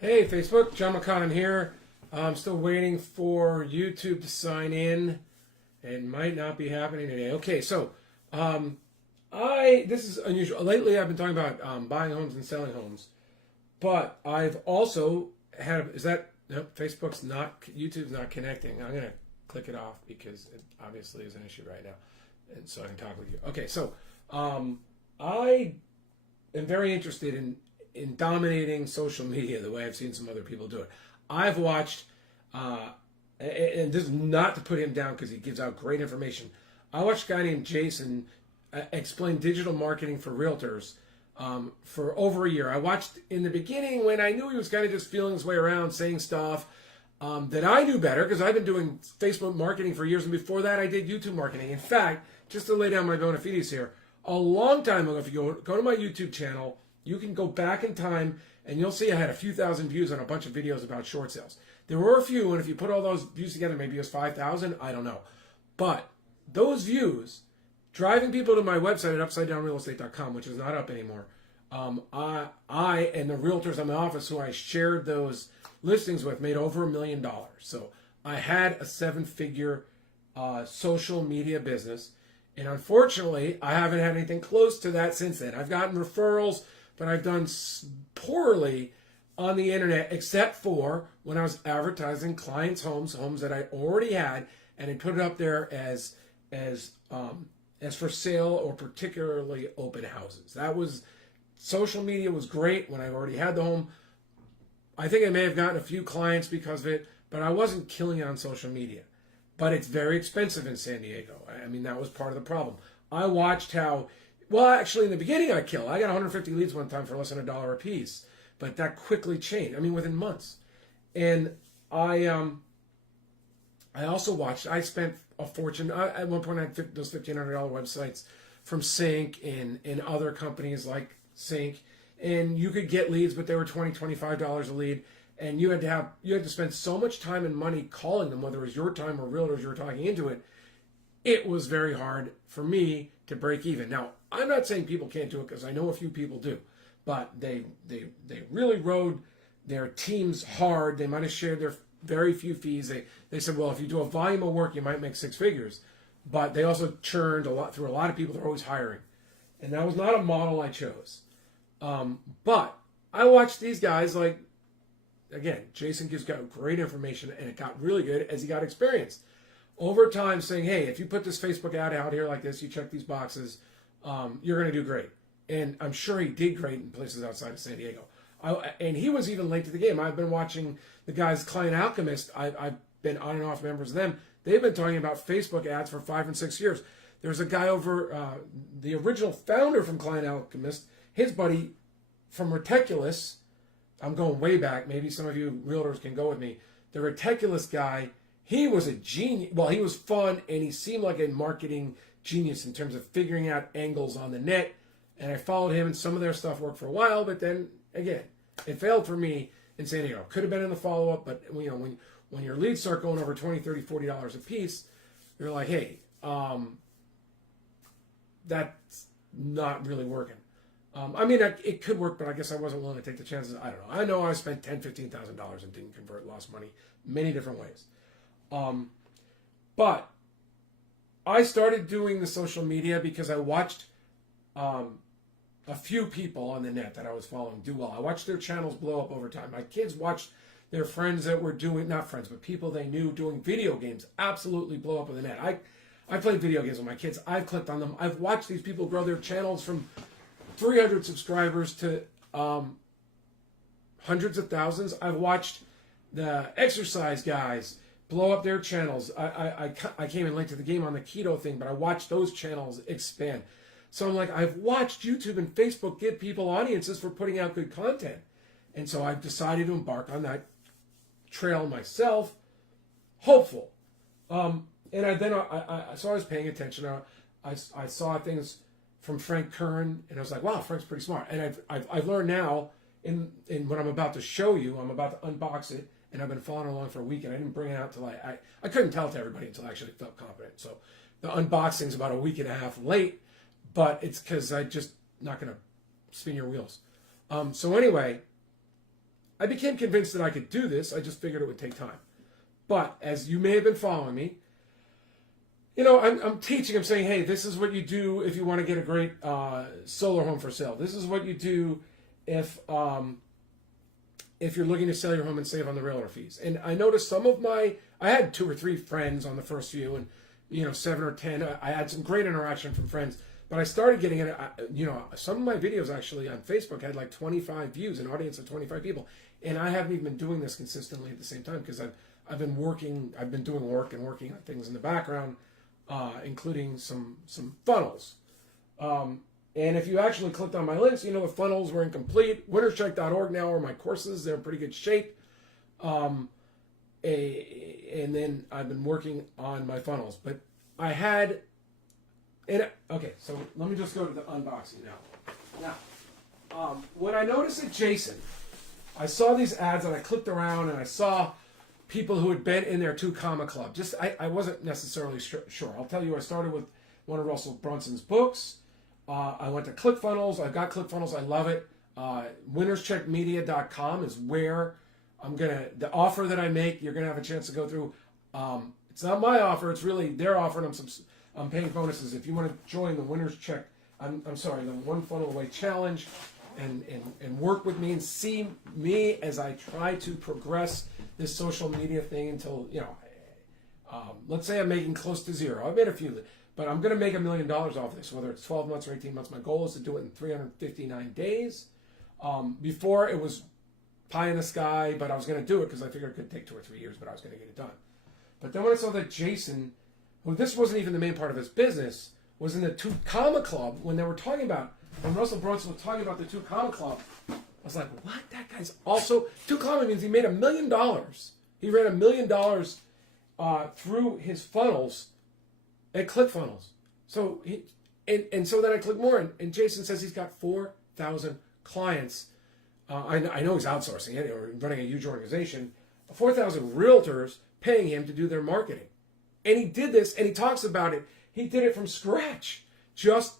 Hey, Facebook, John McConnin here. I'm still waiting for YouTube to sign in. It might not be happening today. Okay, so this is unusual. Lately, I've been talking about buying homes and selling homes, but I've also had nope, Facebook's not, YouTube's not connecting. I'm gonna click it off because it obviously is an issue right now, and so I can talk with you. Okay, so I am very interested in dominating social media the way I've seen some other people do it. I've watched, and this is not to put him down because he gives out great information. I watched a guy named Jason explain digital marketing for realtors for over a year. I watched in the beginning when I knew he was kind of just feeling his way around, saying stuff that I knew better because I've been doing Facebook marketing for years, and before that I did YouTube marketing. In fact, just to lay down my bona fides here, a long time ago, if you go to my YouTube channel, you can go back in time and you'll see I had a few thousand views on a bunch of videos about short sales. There were a few, and if you put all those views together, maybe it was 5,000, I don't know. But those views, driving people to my website at upsidedownrealestate.com, which is not up anymore, I and the realtors in my office who I shared those listings with made over $1 million. So I had a 7-figure social media business. And unfortunately, I haven't had anything close to that since then. I've gotten referrals, but I've done poorly on the internet, except for when I was advertising clients' homes that I already had, and I put it up there as for sale or particularly open houses. That was, social media was great when I already had the home. I think I may have gotten a few clients because of it, but I wasn't killing it on social media. But it's very expensive in San Diego. I mean, that was part of the problem. I watched how, well, actually, in the beginning, I got 150 leads one time for less than $1 a piece. But that quickly changed. I mean, within months. And I also watched, I spent a fortune. At one point, I had those $1,500 websites from Sync and other companies like Sync. And you could get leads, but they were $20, $25 a lead. And you had to spend so much time and money calling them, whether it was your time or realtors you were talking into it. It was very hard for me to break even. Now, I'm not saying people can't do it because I know a few people do, but they really rode their teams hard. They might have shared their very few fees. They said, well, if you do a volume of work, you might make 6 figures. But they also churned through a lot of people. They're always hiring, and that was not a model I chose. But I watched these guys like. Again, Jason gives great information, and it got really good as he got experience. Over time, saying, hey, if you put this Facebook ad out here like this, you check these boxes, you're going to do great. And I'm sure he did great in places outside of San Diego. And he was even late to the game. I've been watching the guys, Client Alchemist. I've been on and off members of them. They've been talking about Facebook ads for 5 and 6 years. There's a guy over, the original founder from Client Alchemist, his buddy from Reticulous. I'm going way back. Maybe some of you realtors can go with me. The Reticulous guy, he was a genius. Well, he was fun, and he seemed like a marketing genius in terms of figuring out angles on the net. And I followed him, and some of their stuff worked for a while, but then, again, it failed for me in San Diego. Could have been in the follow-up, but when your leads start going over $20, $30, $40 a piece, you're like, hey, that's not really working. I mean, it could work, but I guess I wasn't willing to take the chances. I don't know. I know I spent $10,000, $15,000 and didn't convert, lost money many different ways. But I started doing the social media because I watched a few people on the net that I was following do well. I watched their channels blow up over time. My kids watched their friends that were doing, not friends, but people they knew doing video games absolutely blow up on the net. I played video games with my kids. I've clicked on them. I've watched these people grow their channels from 300 subscribers to hundreds of thousands. I've watched the exercise guys blow up their channels. I came in late to the game on the keto thing, but I watched those channels expand. So I'm like, I've watched YouTube and Facebook give people audiences for putting out good content. And so I've decided to embark on that trail myself, hopeful. So I was paying attention. I saw things from Frank Kern, and I was like, wow, Frank's pretty smart. And I've learned now in what I'm about to show you, I'm about to unbox it, and I've been following along for a week, and I didn't bring it out till I couldn't tell it to everybody until I actually felt confident. So the unboxing's about a week and a half late, but it's because I just not going to spin your wheels. So anyway, I became convinced that I could do this. I just figured it would take time. But as you may have been following me, I'm teaching. I'm saying, hey, this is what you do if you want to get a great solar home for sale. This is what you do if you're looking to sell your home and save on the realtor fees. And I noticed I had 2 or 3 friends on the first few, and 7 or 10. I had some great interaction from friends, but I started getting it. Some of my videos actually on Facebook had like 25 views, an audience of 25 people, and I haven't even been doing this consistently at the same time because I've been working. I've been doing work and working on things in the background, including some funnels. And if you actually clicked on my links, the funnels were incomplete. Winnerscheck.org now are my courses. They're in pretty good shape. And then I've been working on my funnels. But okay, so let me just go to the unboxing now. Now, when I noticed at Jason, I saw these ads and I clicked around and I saw people who had been in their 2 Comma Club. I wasn't necessarily sure. I'll tell you, I started with one of Russell Brunson's books. I went to ClickFunnels. I've got ClickFunnels. I love it. winnerscheckmedia.com is where the offer that I make, you're going to have a chance to go through. It's not my offer. It's really their offer, and I'm paying bonuses. If you want to join the Winners Check, the One Funnel Away Challenge and work with me and see me as I try to progress this social media thing until, let's say I'm making close to zero. I've made a few, but I'm going to make $1 million off this, whether it's 12 months or 18 months. My goal is to do it in 359 days. Before it was pie in the sky, but I was going to do it because I figured it could take 2 or 3 years, but I was going to get it done. But then when I saw that Jason, who this wasn't even the main part of his business, was in the 2 Comma Club, when Russell Brunson was talking about the 2 Comma Club, I was like, what? That guy's also 2 Comma means he made $1 million. He ran $1 million through his funnels at ClickFunnels. So so then I click more, and Jason says he's got 4,000 clients. I know he's outsourcing it or running a huge organization. 4,000 realtors paying him to do their marketing, and he did this, and he talks about it. He did it from scratch, just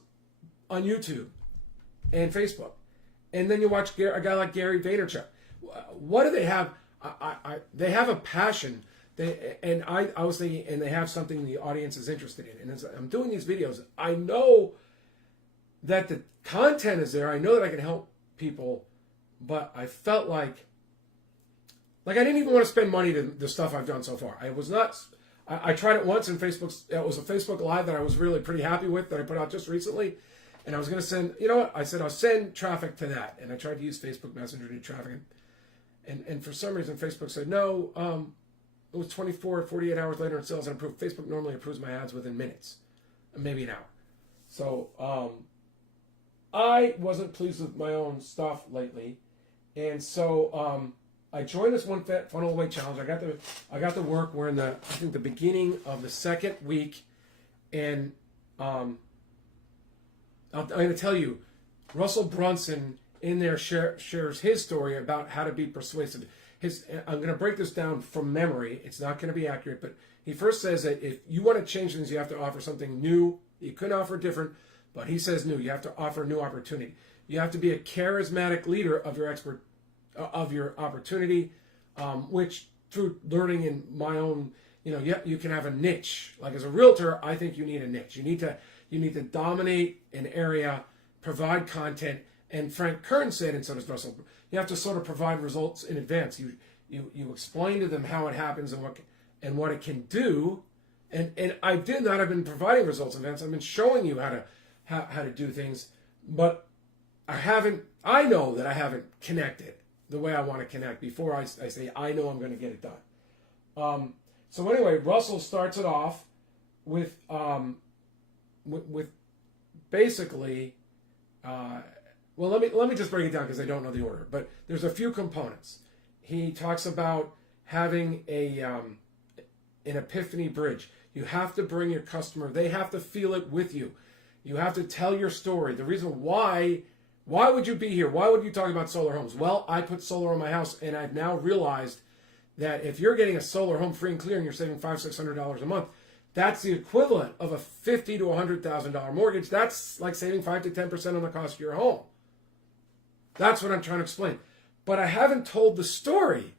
on YouTube and Facebook. And then you watch a guy like Gary Vaynerchuk. What do they have? They have a passion. I was thinking, and they have something the audience is interested in. And as I'm doing these videos, I know that the content is there. I know that I can help people, but I felt like I didn't even want to spend money to the stuff I've done so far. I was not. I tried it once in Facebook. It was a Facebook Live that I was really pretty happy with that I put out just recently. And I was going to send, I said, I'll send traffic to that. And I tried to use Facebook Messenger to do traffic. And for some reason, Facebook said, no, it was 24, 48 hours later and sales and approved. Facebook normally approves my ads within minutes, maybe an hour. So I wasn't pleased with my own stuff lately. And so I joined this One Funnel Away Challenge. I got to work. We're in the beginning of the 2nd week. And I'm going to tell you, Russell Brunson in there shares his story about how to be persuasive. I'm going to break this down from memory. It's not going to be accurate, but he first says that if you want to change things, you have to offer something new. You couldn't offer different, but he says new. You have to offer a new opportunity. You have to be a charismatic leader of your opportunity, which through learning in my own, you can have a niche. Like as a realtor, I think you need a niche. You need to dominate an area, provide content, and Frank Kern said, and so does Russell, you have to sort of provide results in advance. You explain to them how it happens and what it can do, and I did that. I've been providing results in advance. I've been showing you how to do things, but I know that I haven't connected the way I want to connect before I say I know I'm going to get it done. So anyway, Russell starts it off with basically. Well, let me just break it down because I don't know the order. But there's a few components. He talks about having an epiphany bridge. You have to bring your customer. They have to feel it with you. You have to tell your story. The reason why would you be here? Why would you talk about solar homes? Well, I put solar on my house, and I've now realized that if you're getting a solar home free and clear and you're saving $500-600 a month, that's the equivalent of a $50,000 to $100,000 mortgage. That's like saving 5 to 10% on the cost of your home. That's what I'm trying to explain. but I haven't told the story.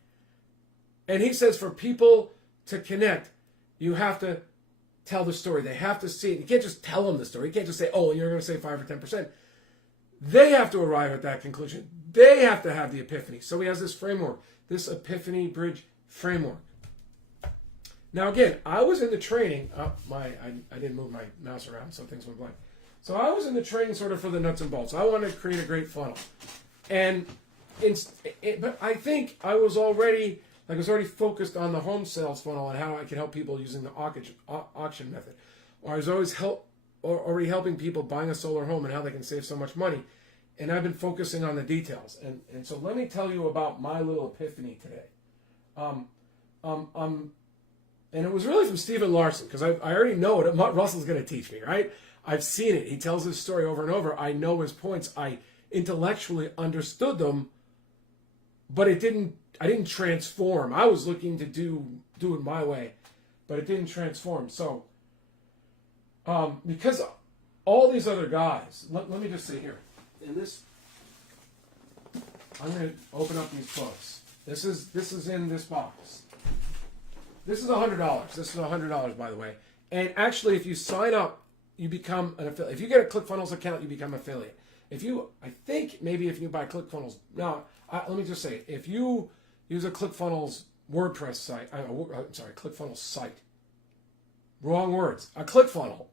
And he says for people to connect, you have to tell the story. They have to see it. You can't just tell them the story. You can't just say, oh, you're going to say 5 or 10%. They have to arrive at that conclusion. They have to have the epiphany. So he has this framework, this epiphany bridge framework. Now, again, I was in the training. I didn't move my mouse around, so things went blank. So I was in the training sort of for the nuts and bolts. I wanted to create a great funnel. And but I think I was already focused on the home sales funnel and how I could help people using the auction method. Or I was always already helping people buying a solar home and how they can save so much money. And I've been focusing on the details. And so let me tell you about my little epiphany today. And it was really from Stephen Larson, because I already know what Russell's going to teach me, right? I've seen it. He tells his story over and over. I know his points. I intellectually understood them, but I didn't transform. I was looking to do it my way, but it didn't transform. So, because all these other guys, let me just say here, in this, I'm going to open up these books. This is in this box. This is $100. This is $100, by the way. And actually, if you sign up, you become an affiliate. If you get a ClickFunnels account, you become an affiliate. If you buy ClickFunnels, now, let me just say, if you use a ClickFunnels WordPress site, ClickFunnels site, wrong words, a ClickFunnel,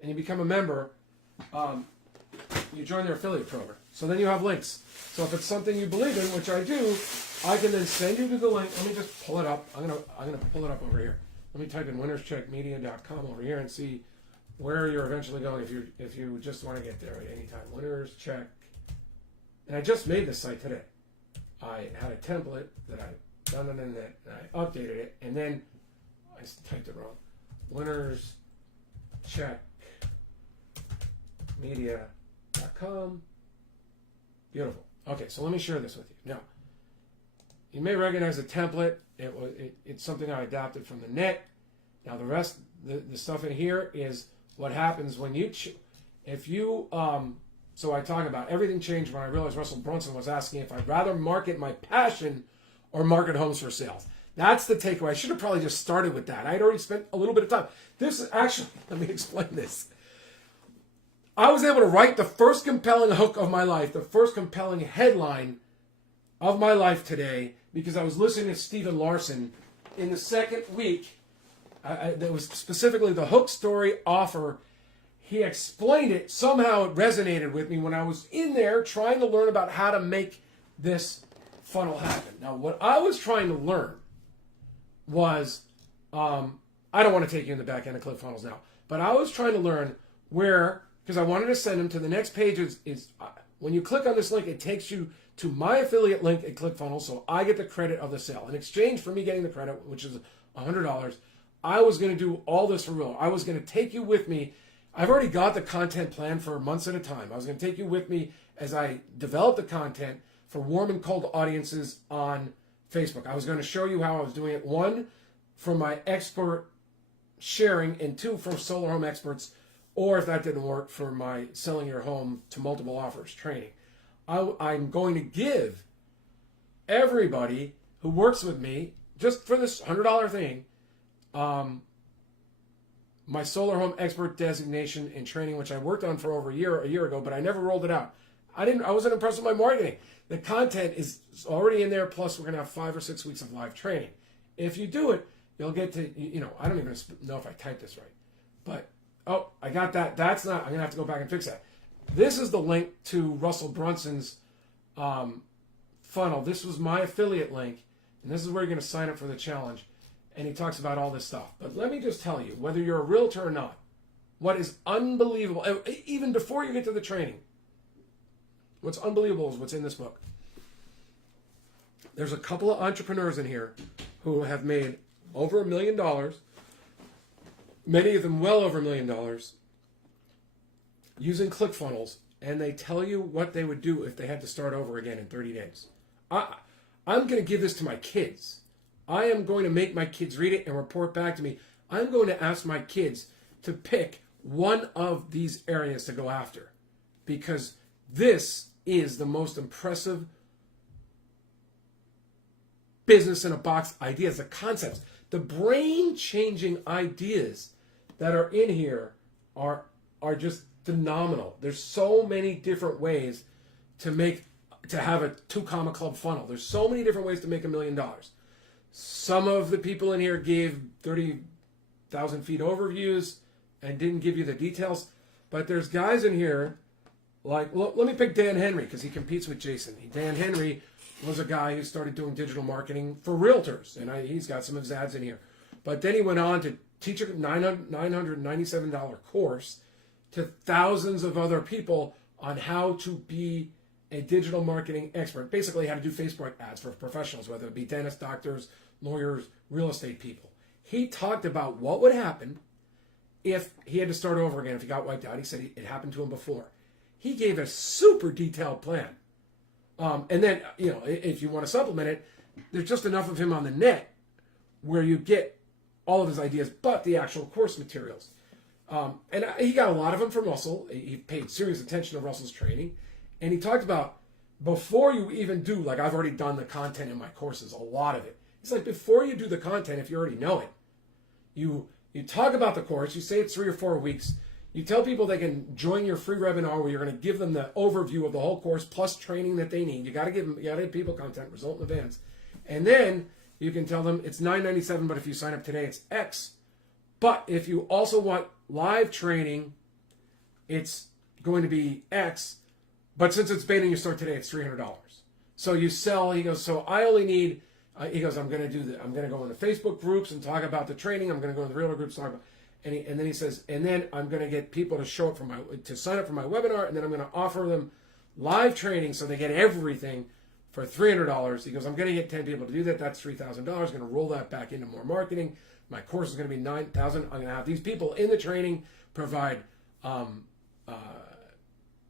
and you become a member, you join their affiliate program. So then you have links. So if it's something you believe in, which I do, I can then send you to the link. Let me just pull it up. I'm gonna pull it up over here. Let me type in winnerscheckmedia.com over here and see where you're eventually going if you just want to get there at any time. Winners Check. And I just made this site today. I had a template that I done and I updated it, and then I typed it wrong. Winners Check media.com. Beautiful. Okay, so let me share this with you. Now, you may recognize the template. It's something I adapted from the net. Now, the rest, the stuff in here is what happens when so I talk about everything changed when I realized Russell Brunson was asking if I'd rather market my passion or market homes for sales. That's the takeaway. I should have probably just started with that. I'd already spent a little bit of time. This is actually, let me explain this. I was able to write the first compelling hook of my life, the first compelling headline of my life today, because I was listening to Stephen Larson in the second week. That was specifically the hook story offer. He explained it. Somehow it resonated with me when I was in there trying to learn about how to make this funnel happen. Now, what I was trying to learn was, I don't want to take you in the back end of ClickFunnels now, but I was trying to learn where, because I wanted to send them to the next page is when you click on this link, it takes you to my affiliate link at ClickFunnels, so I get the credit of the sale. In exchange for me getting the credit, which is $100, I was going to do all this for real. I was going to take you with me. I've already got the content planned for months at a time. I was going to take you with me as I develop the content for warm and cold audiences on Facebook. I was going to show you how I was doing it. One, from my expert sharing, and two, from solar home experts, or if that didn't work, for my selling your home to multiple offers training. I'm going to give everybody who works with me, just for this $100 thing, my solar home expert designation and training, which I worked on for over a year ago, but I never rolled it out. I wasn't impressed with my marketing. The content is already in there, plus we're going to have 5 or 6 weeks of live training. If you do it, you'll get to, I don't even know if I typed this right, but, oh, I got that. That's not, I'm going to have to go back and fix that. This is the link to Russell Brunson's funnel. This was my affiliate link, and this is where you're going to sign up for the challenge. And he talks about all this stuff. But let me just tell you, whether you're a realtor or not, what is unbelievable, even before you get to the training, what's unbelievable is what's in this book. There's a couple of entrepreneurs in here who have made over $1 million, many of them well over $1 million, using ClickFunnels, and they tell you what they would do if they had to start over again in 30 days. I'm going to give this to my kids. I am going to make my kids read it and report back to me. I'm going to ask my kids to pick one of these areas to go after, because this is the most impressive business in a box ideas, the concepts, the brain-changing ideas that are in here are just phenomenal. There's so many different ways to have a 2 comma club funnel. There's so many different ways to make $1 million. Some of the people in here gave 30,000 feet overviews and didn't give you the details, but there's guys in here like, well, let me pick Dan Henry because he competes with Jason. Dan Henry was a guy who started doing digital marketing for realtors, and he's got some of his ads in here. But then he went on to teach a $997 course to thousands of other people on how to be a digital marketing expert. Basically, how to do Facebook ads for professionals, whether it be dentists, doctors, lawyers, real estate people. He talked about what would happen if he had to start over again, if he got wiped out. He said it happened to him before. He gave a super detailed plan. And then, if you want to supplement it, there's just enough of him on the net where you get all of his ideas, but the actual course materials. And he got a lot of them from Russell. He paid serious attention to Russell's training. And he talked about, before you even do, like I've already done the content in my courses, a lot of it. He's like, before you do the content, if you already know it, you talk about the course, you say it's 3 or 4 weeks, you tell people they can join your free webinar where you're going to give them the overview of the whole course plus training that they need. You got to give people content, result in advance. And then you can tell them it's $997, but if you sign up today, it's X. But if you also want live training, it's going to be X. But since it's beta and you start today, it's $300. So you sell, he goes, so I only need, he goes, I'm going to go into Facebook groups and talk about the training. I'm going to go into the realtor groups, talk about, and then he says, and then I'm going to get people to show up to sign up for my webinar, and then I'm going to offer them live training so they get everything for $300. He goes, I'm going to get 10 people to do that. That's $3,000. I'm going to roll that back into more marketing. My course is going to be $9,000. I'm going to have these people in the training provide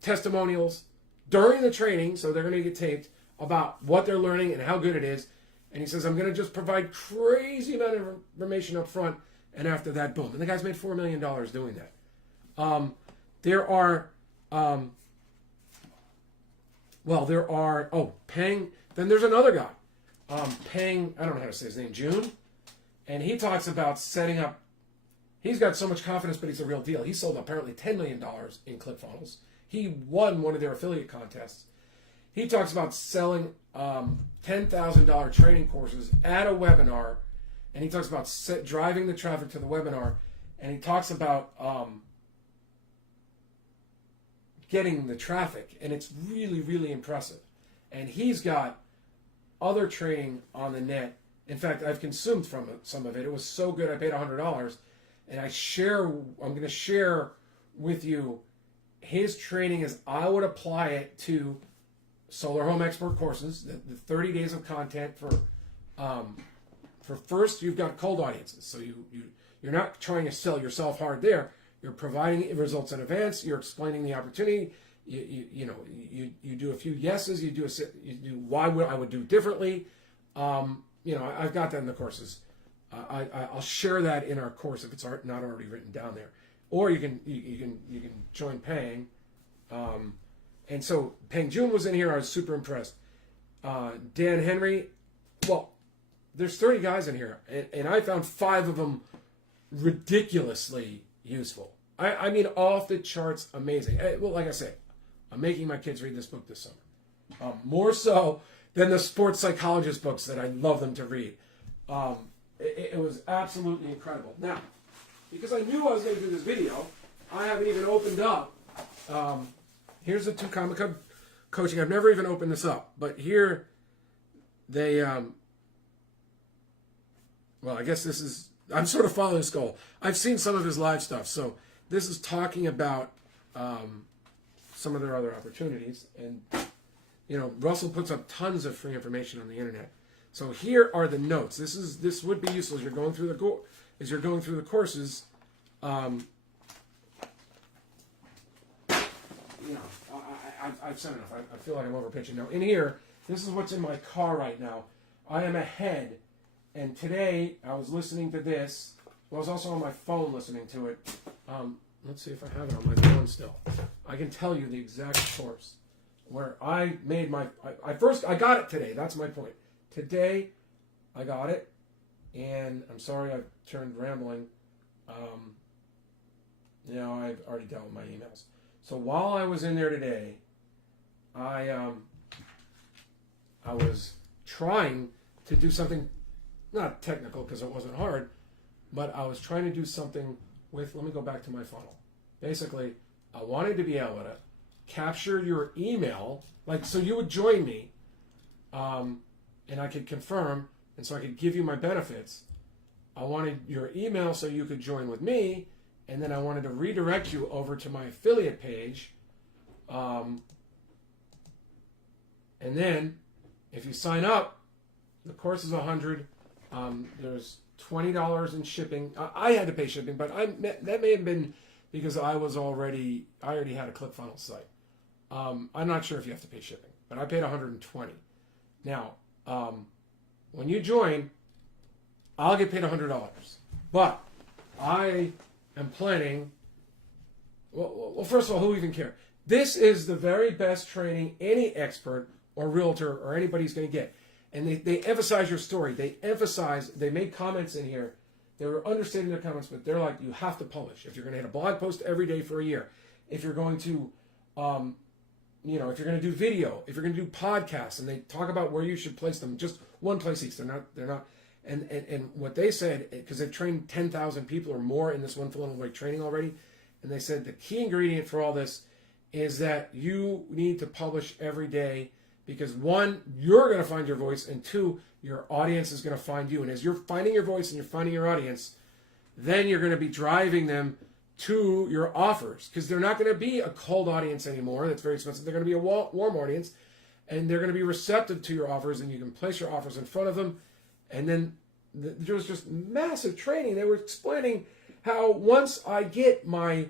testimonials during the training, so they're going to get taped about what they're learning and how good it is. And he says, I'm going to just provide crazy amount of information up front, and after that, boom. And the guy's made $4 million doing that. Peng. Then there's another guy, Peng, I don't know how to say his name, June. And he talks about setting up, he's got so much confidence, but he's a real deal. He sold apparently $10 million in ClickFunnels. He won one of their affiliate contests. He talks about selling $10,000 training courses at a webinar, and he talks about driving the traffic to the webinar, and he talks about getting the traffic, and it's really, really impressive. And he's got other training on the net. In fact, I've consumed from some of it. It was so good, I paid $100, and I'm going to share with you his training as I would apply it to Solar Home Expert courses, the 30 days of content for first, you've got cold audiences. So you're not trying to sell yourself hard there. You're providing results in advance. You're explaining the opportunity. You do a few yeses. You do why I would do differently. I've got that in the courses. I'll share that in our course if it's not already written down there. Or you can join Peng. And so Peng Jun was in here. I was super impressed. Dan Henry. Well, there's 30 guys in here, and I found 5 of them ridiculously useful. I mean, off the charts, amazing. Well, like I said, I'm making my kids read this book this summer. More so than the sports psychologist books that I love them to read. It was absolutely incredible. Now, because I knew I was going to do this video, I haven't even opened up. Here's the 2 comma club coaching. I've never even opened this up, but here they. Well, I guess this is. I'm sort of following his goal. I've seen some of his live stuff, so this is talking about some of their other opportunities, and Russell puts up tons of free information on the internet. So here are the notes. This would be useful as you're going through the courses. I've said enough. I feel like I'm overpitching now. In here, this is what's in my car right now. I am ahead, and today I was listening to this. I was also on my phone listening to it. Let's see if I have it on my phone still. I can tell you the exact course where I made my. I got it today. That's my point. Today, I got it, and I'm sorry I turned rambling. I've already dealt with my emails. So while I was in there today, I was trying to do something, not technical because it wasn't hard, but I was trying to do something with, let me go back to my funnel. Basically, I wanted to be able to capture your email, like so you would join me, and I could confirm, and so I could give you my benefits. I wanted your email so you could join with me, and then I wanted to redirect you over to my affiliate page. And then, if you sign up, the course is $100. There's $20 in shipping. I had to pay shipping, but that may have been because I already had a ClickFunnels site. I'm not sure if you have to pay shipping, but I paid $120. Now, when you join, I'll get paid $100. But I am planning. Well, first of all, who even care? This is the very best training any expert or realtor or anybody's going to get. And they emphasize your story. They make comments in here. They were understating their comments, but they're like, you have to publish. If you're going to hit a blog post every day for a year, if you're going to, if you're going to do video, if you're going to do podcasts, and they talk about where you should place them, just one place each. They're not. And what they said, because they've trained 10,000 people or more in this one funnel way training already, and they said the key ingredient for all this is that you need to publish every day. Because one, you're going to find your voice, and two, your audience is going to find you. And as you're finding your voice and you're finding your audience, then you're going to be driving them to your offers. Because they're not going to be a cold audience anymore. That's very expensive. They're going to be a warm audience, and they're going to be receptive to your offers, and you can place your offers in front of them. And then there was just massive training. They were explaining how once I get my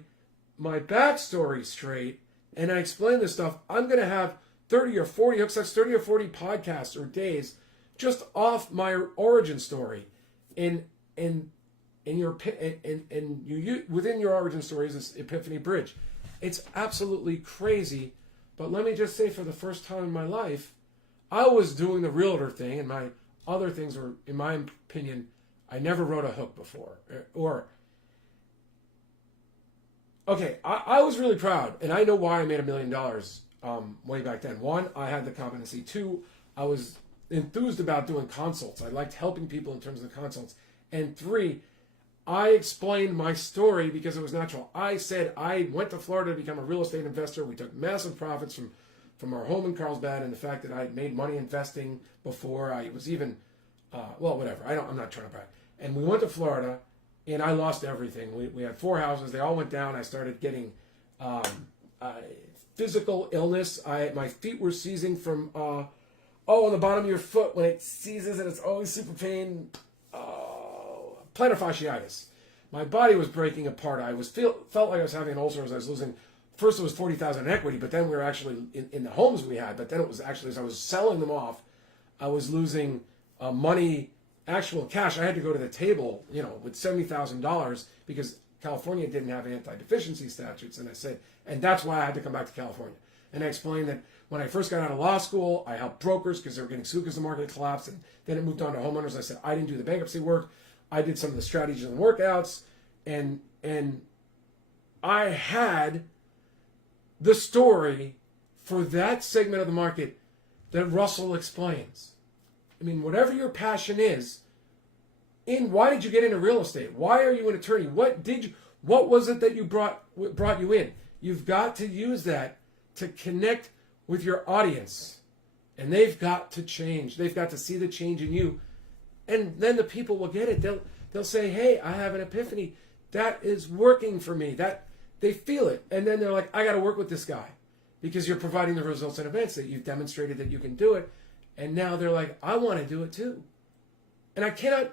backstory straight and I explain this stuff, I'm going to have 30 or 40 hooks, that's 30 or 40 podcasts or days just off my origin story. And you within your origin story is this epiphany bridge. It's absolutely crazy. But let me just say, for the first time in my life, I was doing the realtor thing, and my other things were, in my opinion, I never wrote a hook before. I was really proud, and I know why I made $1 million way back then. One, I had the competency. Two, I was enthused about doing consults. I liked helping people in terms of the consults. And three, I explained my story because it was natural. I said I went to Florida to become a real estate investor. We took massive profits from our home in Carlsbad, and the fact that I had made money investing before I was even, whatever. I'm not trying to brag. And we went to Florida, and I lost everything. We had 4 houses. They all went down. I started getting physical illness. My feet were seizing from, on the bottom of your foot when it seizes and it's always super pain. Plantar fasciitis. My body was breaking apart. I felt like I was having an ulcer as I was losing. First it was $40,000 in equity, but then we were actually in the homes we had. But then it was actually, as I was selling them off, I was losing money, actual cash. I had to go to the table, with $70,000 because California didn't have anti-deficiency statutes. And I said, and that's why I had to come back to California. And I explained that when I first got out of law school, I helped brokers because they were getting sued because the market collapsed. And then it moved on to homeowners. I said, I didn't do the bankruptcy work. I did some of the strategies and workouts. And I had the story for that segment of the market that Russell explains. I mean, whatever your passion is, why did you get into real estate? Why are you an attorney? What was it that brought you in? You've got to use that to connect with your audience. And they've got to change. They've got to see the change in you. And then the people will get it. They'll say, hey, I have an epiphany. That is working for me. That they feel it. And then they're like, I got to work with this guy because you're providing the results in advance, that you've demonstrated that you can do it. And now they're like, I want to do it too. And I cannot,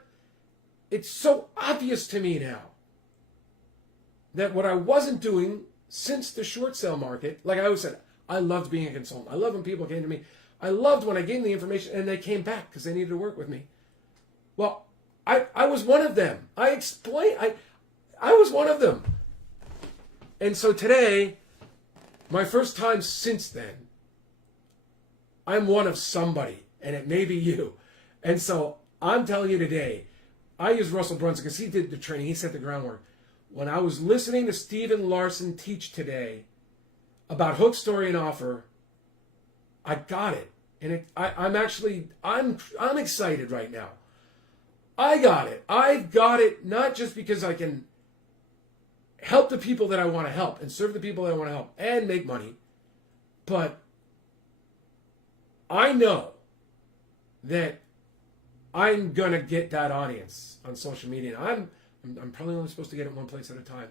it's so obvious to me now that what I wasn't doing since the short sale market, like I always said, I loved being a consultant. I loved when people came to me. I loved when I gave them the information and they came back because they needed to work with me. Well, I was one of them. I was one of them. And so today, my first time since then, I'm one of somebody, and it may be you. And so I'm telling you today, I use Russell Brunson because he did the training. He set the groundwork. When I was listening to Stephen Larson teach today about hook, story, and offer, I got it. And I'm excited right now. I got it. I've got it not just because I can help the people that I want to help and serve the people that I want to help and make money, but I know that I'm gonna get that audience on social media. And I'm probably only supposed to get it one place at a time,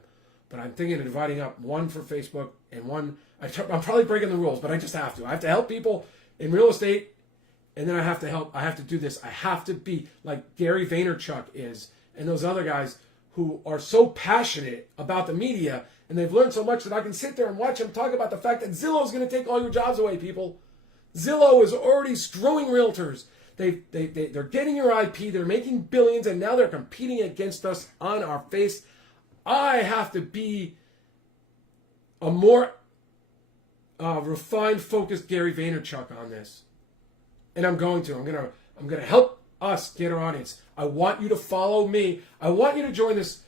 but I'm thinking of dividing up one for Facebook and one. I'm probably breaking the rules, but I just have to. I have to help people in real estate, and then I have to do this. I have to be like Gary Vaynerchuk is, and those other guys who are so passionate about the media, and they've learned so much that I can sit there and watch them talk about the fact that Zillow is going to take all your jobs away, people. Zillow is already screwing realtors. They're getting your IP, they're making billions, and now they're competing against us on our face. I have to be a more refined, focused Gary Vaynerchuk on this. And I'm going to. I'm gonna help us get our audience. I want you to follow me. I want you to join this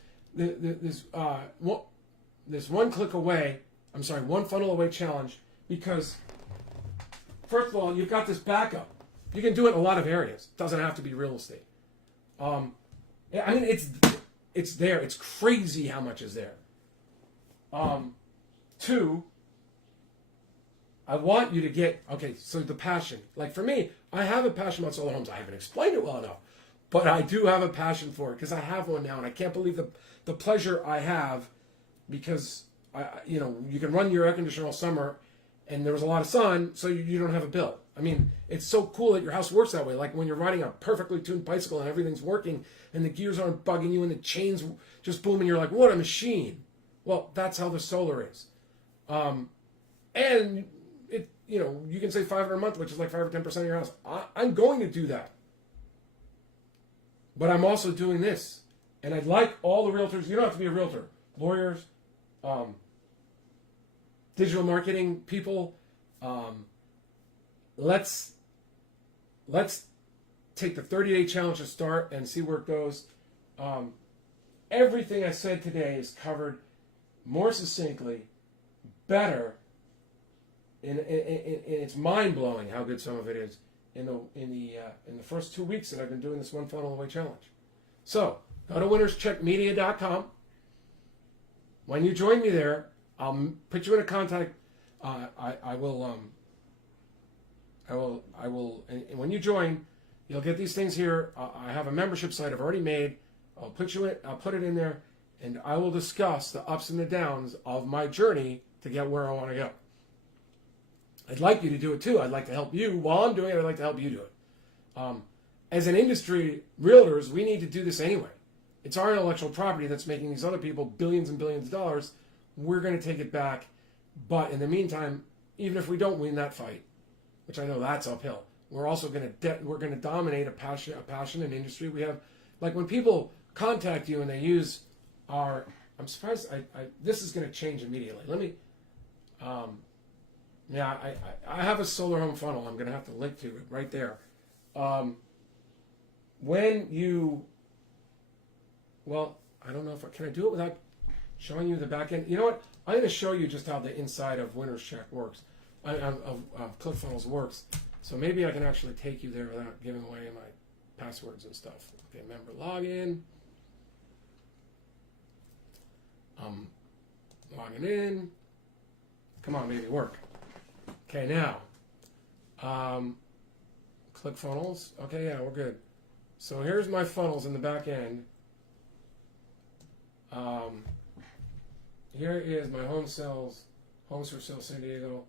one click away. I'm sorry, one funnel away challenge, because first of all, you've got this backup. You can do it in a lot of areas. It doesn't have to be real estate. I mean, it's there. It's crazy how much is there. Two, I want you to get, okay, so the passion. Like for me, I have a passion about solar homes. I haven't explained it well enough, but I do have a passion for it because I have one now, and I can't believe the pleasure I have because, you can run your air conditioner all summer, and there was a lot of sun, so you don't have a bill. I mean, it's so cool that your house works that way. Like when you're riding a perfectly tuned bicycle and everything's working and the gears aren't bugging you and the chains just boom and you're like, what a machine. Well, that's how the solar is. And it, you can save $500 a month, which is like 5 or 10% of your house. I'm going to do that. But I'm also doing this. And I'd like all the realtors, you don't have to be a realtor, lawyers, digital marketing people, let's take the 30-day challenge to start and see where it goes. Everything I said today is covered more succinctly, better, and it's mind-blowing how good some of it is in the first 2 weeks that I've been doing this one funnel away challenge. So go to winnerscheckmedia.com. When you join me there, I'll put you in a contact. I will. And when you join, you'll get these things here. I have a membership site I've already made. I'll put it in there, and I will discuss the ups and the downs of my journey to get where I want to go. I'd like you to do it too. I'd like to help you. While I'm doing it, I'd like to help you do it. As an industry, realtors, we need to do this anyway. It's our intellectual property that's making these other people billions and billions of dollars. We're going to take it back. But in the meantime, even if we don't win that fight, which I know that's uphill, we're also going to dominate a passion and industry. We have, like when people contact you and they use our, I'm surprised, this is going to change immediately. Let me, I have a solar home funnel. I'm going to have to link to it right there. When you, well, I don't know if can I do it without showing you the back end? You know what? I'm going to show you just how the inside of Winner's Check works, of ClickFunnels works. So maybe I can actually take you there without giving away my passwords and stuff. Okay, member login. Logging in. Come on, baby, work. Okay, now, ClickFunnels. Okay, yeah, we're good. So here's my funnels in the back end. Here is my homes for sale San Diego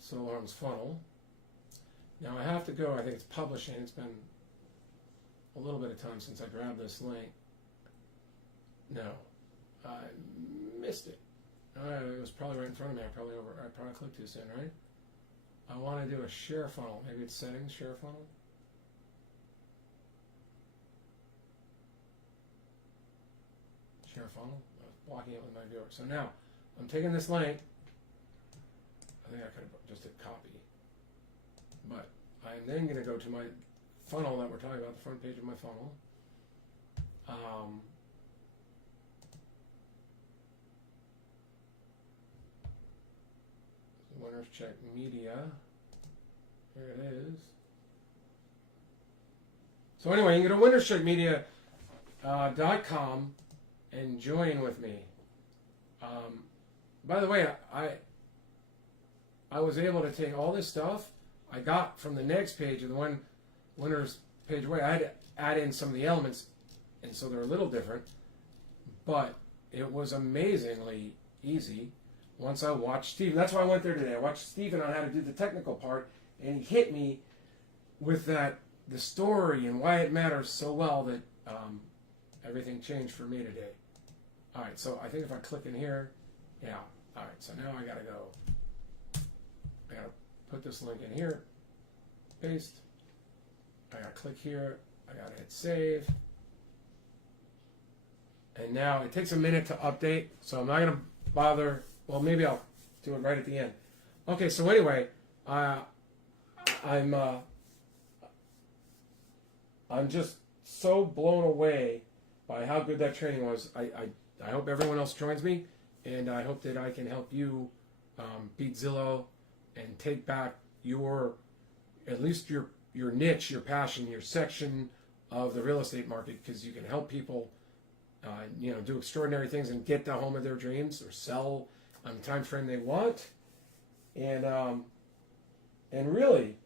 solar homes funnel. Now I have to go, I think it's publishing. It's been a little bit of time since I grabbed this link. No, I missed it. It was probably right in front of me. I probably clicked too soon, right? I want to do a share funnel. Maybe it's settings, share funnel. Share funnel. I was blocking it with my viewer. So now I'm taking this link. I think I could have just hit copy. But I'm then going to go to my funnel that we're talking about, the front page of my funnel. Winners Check Media. Here it is. So anyway, you can go to winnerscheckmedia.com and join with me. By the way, I was able to take all this stuff I got from the next page of the one winners page away. I had to add in some of the elements, and so they're a little different, but it was amazingly easy once I watched Stephen. That's why I went there today. I watched Stephen on how to do the technical part, and he hit me with the story and why it matters so well that everything changed for me today. All right, so I think if I click in here, yeah. All right, so now I gotta put this link in here, paste. I gotta click here. I gotta hit save. And now it takes a minute to update, so I'm not gonna bother. Well, maybe I'll do it right at the end. Okay, so anyway, I'm just so blown away by how good that training was. I hope everyone else joins me, and I hope that I can help you beat Zillow and take back at least your niche, your passion, your section of the real estate market, because you can help people do extraordinary things and get the home of their dreams or sell on the time frame they want. And really,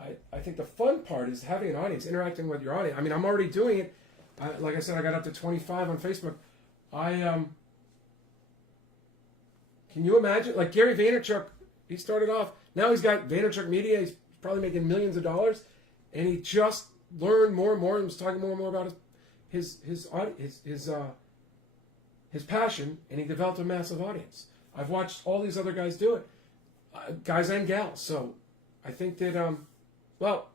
I think the fun part is having an audience, interacting with your audience. I mean, I'm already doing it. Like I said, I got up to 25 on Facebook. Can you imagine? Like Gary Vaynerchuk, he started off. Now he's got Vaynerchuk Media. He's probably making millions of dollars, and he just learned more and more and was talking more and more about his passion, and he developed a massive audience. I've watched all these other guys do it, guys and gals. So I think that well,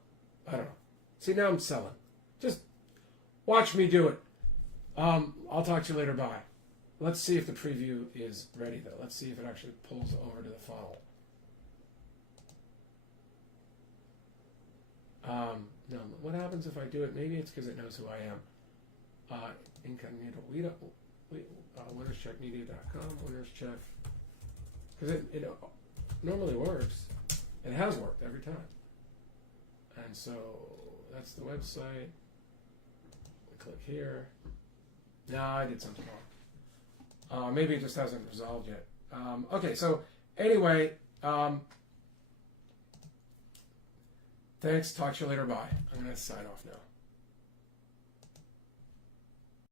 I don't know. See, now I'm selling. Just watch me do it. I'll talk to you later. Bye. Let's see if the preview is ready, though. Let's see if it actually pulls over to the funnel. No, what happens if I do it? Maybe it's because it knows who I am. Incognito. Winnerscheckmedia.com. Winnerscheck. Because it normally works. It has worked every time. And so that's the website. We click here. No, I did something wrong. Maybe it just hasn't resolved yet. Okay, so anyway, thanks. Talk to you later. Bye. I'm going to sign off now.